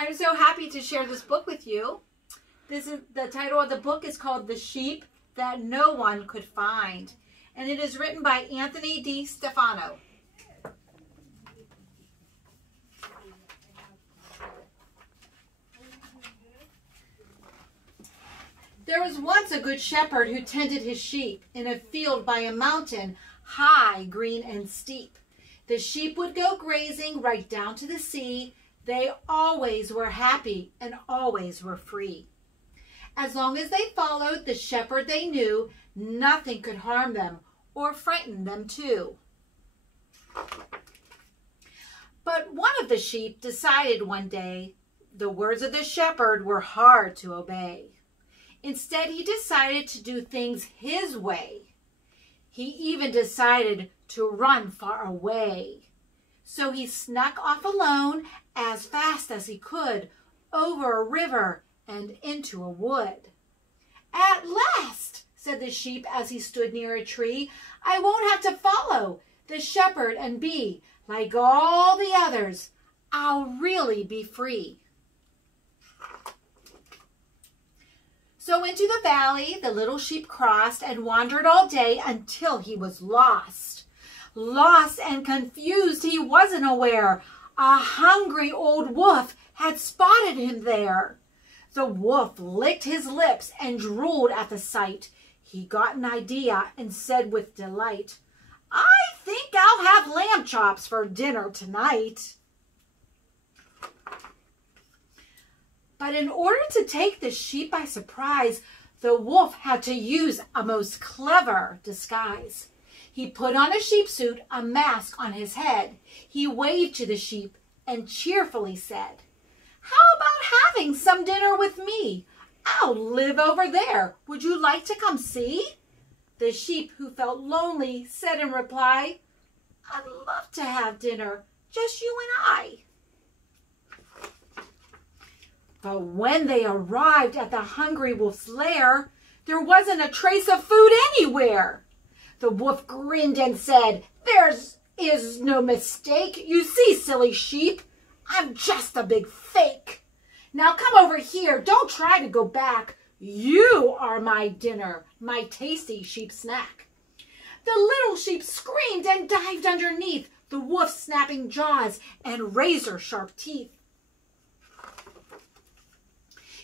I'm so happy to share this book with you. The title of the book is called The Sheep That No One Could Find, and it is written by Anthony DeStefano. There was once a good shepherd who tended his sheep in a field by a mountain, high, green, and steep. The sheep would go grazing right down to the sea. They always were happy and always were free. As long as they followed the shepherd they knew, nothing could harm them or frighten them too. But one of the sheep decided one day the words of the shepherd were hard to obey. Instead, he decided to do things his way. He even decided to run far away. So he snuck off alone as fast as he could over a river and into a wood. "At last," said the sheep as he stood near a tree, "I won't have to follow the shepherd and be like all the others. I'll really be free." So into the valley the little sheep crossed and wandered all day until he was lost. Lost and confused, he wasn't aware a hungry old wolf had spotted him there. The wolf licked his lips and drooled at the sight. He got an idea and said with delight, "I think I'll have lamb chops for dinner tonight." But in order to take the sheep by surprise, the wolf had to use a most clever disguise. He put on a sheep suit, a mask on his head. He waved to the sheep and cheerfully said, "How about having some dinner with me? I'll live over there. Would you like to come see?" The sheep, who felt lonely, said in reply, "I'd love to have dinner, just you and I." But when they arrived at the hungry wolf's lair, there wasn't a trace of food anywhere. The wolf grinned and said, "There is no mistake. You see, silly sheep, I'm just a big fake. Now come over here. Don't try to go back. You are my dinner, my tasty sheep snack." The little sheep screamed and dived underneath the wolf's snapping jaws and razor-sharp teeth.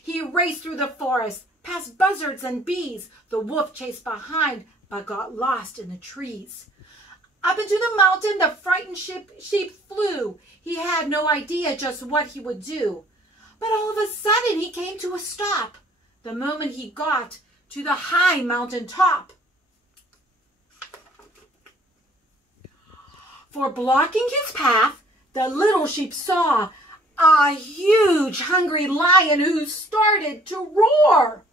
He raced through the forest, past buzzards and bees. The wolf chased behind, but got lost in the trees. Up into the mountain, the frightened sheep flew. He had no idea just what he would do. But all of a sudden, he came to a stop the moment he got to the high mountain top. For blocking his path, the little sheep saw a huge, hungry lion who started to roar.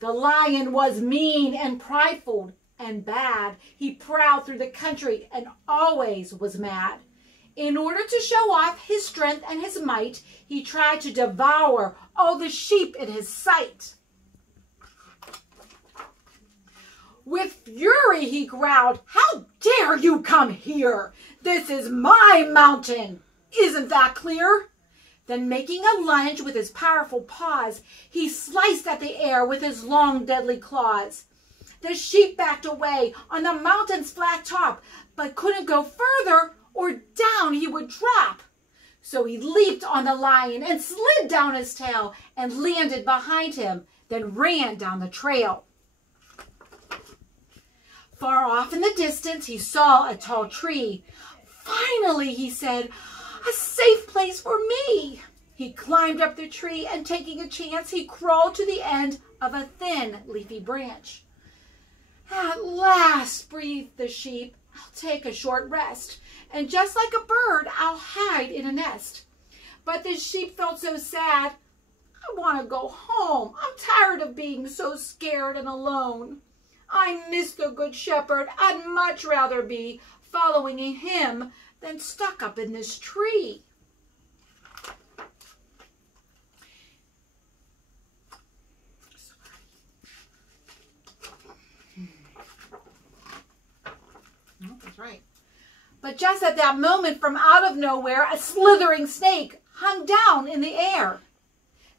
The lion was mean and prideful and bad. He prowled through the country and always was mad. In order to show off his strength and his might, he tried to devour all the sheep in his sight. With fury, he growled, "How dare you come here? This is my mountain. Isn't that clear?" Then making a lunge with his powerful paws, he sliced at the air with his long, deadly claws. The sheep backed away on the mountain's flat top, but couldn't go further or down he would drop. So he leaped on the lion and slid down his tail and landed behind him, then ran down the trail. Far off in the distance, he saw a tall tree. "Finally," he said, "a safe place for me." He climbed up the tree and, taking a chance, he crawled to the end of a thin, leafy branch. "At last," breathed the sheep, "I'll take a short rest, and just like a bird, I'll hide in a nest." But the sheep felt so sad. "I want to go home. I'm tired of being so scared and alone. I miss the good shepherd. I'd much rather be following him than stuck up in this tree." That's right. But just at that moment, from out of nowhere, a slithering snake hung down in the air.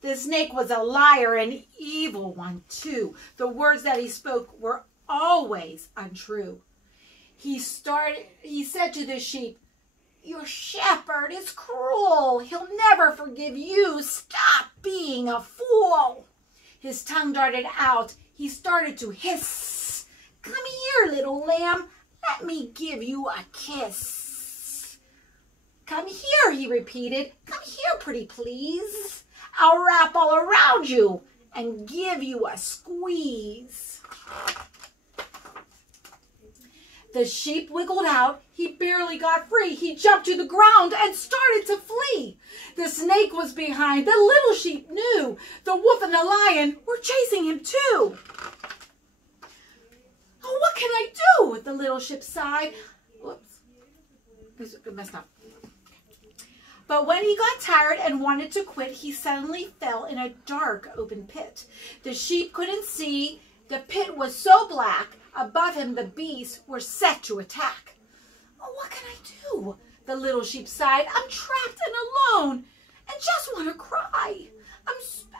The snake was a liar, an evil one too. The words that he spoke were always untrue. He said to the sheep, "Your shepherd is cruel. He'll never forgive you. Stop being a fool." His tongue darted out. He started to hiss. "Come here, little lamb. Let me give you a kiss." "Come here," he repeated. "Come here, pretty please. I'll wrap all around you and give you a squeeze." The sheep wiggled out. He barely got free. He jumped to the ground and started to flee. The snake was behind. The little sheep knew. The wolf and the lion were chasing him too. "Oh, what can I do?" the little sheep sighed. Whoops. I messed up. But when he got tired and wanted to quit, he suddenly fell in a dark open pit. The sheep couldn't see. The pit was so black. Above him, the beasts were set to attack. "Oh, what can I do?" the little sheep sighed. "I'm trapped and alone and just want to cry.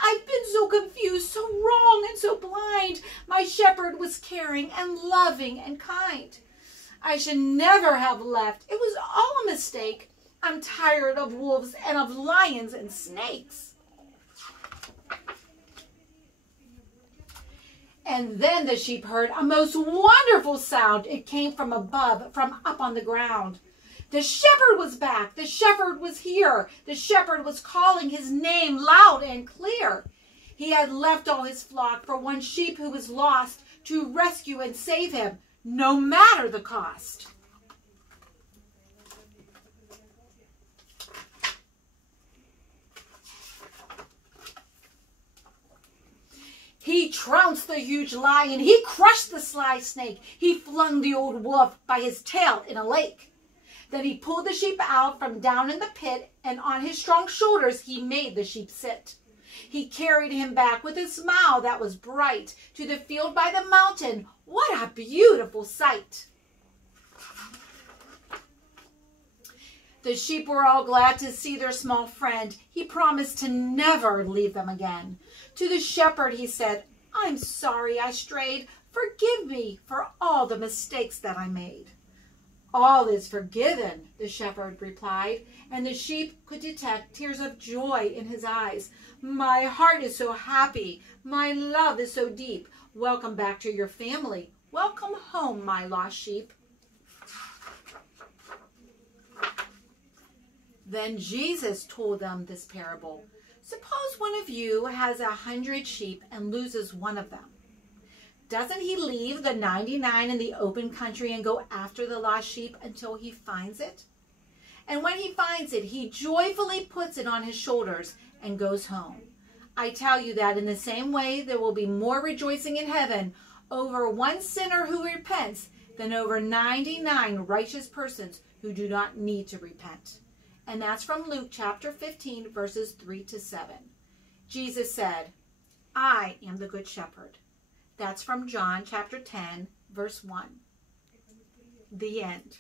I've been so confused, so wrong and so blind. My shepherd was caring and loving and kind. I should never have left. It was all a mistake. I'm tired of wolves and of lions and snakes." And then the sheep heard a most wonderful sound. It came from above, from up on the ground. The shepherd was back. The shepherd was here. The shepherd was calling his name loud and clear. He had left all his flock for one sheep who was lost to rescue and save him, no matter the cost. He trounced the huge lion. He crushed the sly snake. He flung the old wolf by his tail in a lake. Then he pulled the sheep out from down in the pit, and on his strong shoulders he made the sheep sit. He carried him back with a smile that was bright to the field by the mountain. What a beautiful sight! The sheep were all glad to see their small friend. He promised to never leave them again. To the shepherd he said, "I'm sorry I strayed. Forgive me for all the mistakes that I made." "All is forgiven," the shepherd replied, and the sheep could detect tears of joy in his eyes. "My heart is so happy. My love is so deep. Welcome back to your family. Welcome home, my lost sheep." Then Jesus told them this parable. "Suppose one of you has 100 sheep and loses one of them. Doesn't he leave the 99 in the open country and go after the lost sheep until he finds it? And when he finds it, he joyfully puts it on his shoulders and goes home. I tell you that in the same way there will be more rejoicing in heaven over one sinner who repents than over 99 righteous persons who do not need to repent." And that's from Luke chapter 15, verses 3 to 7. Jesus said, "I am the good shepherd." That's from John chapter 10, verse 1. The end.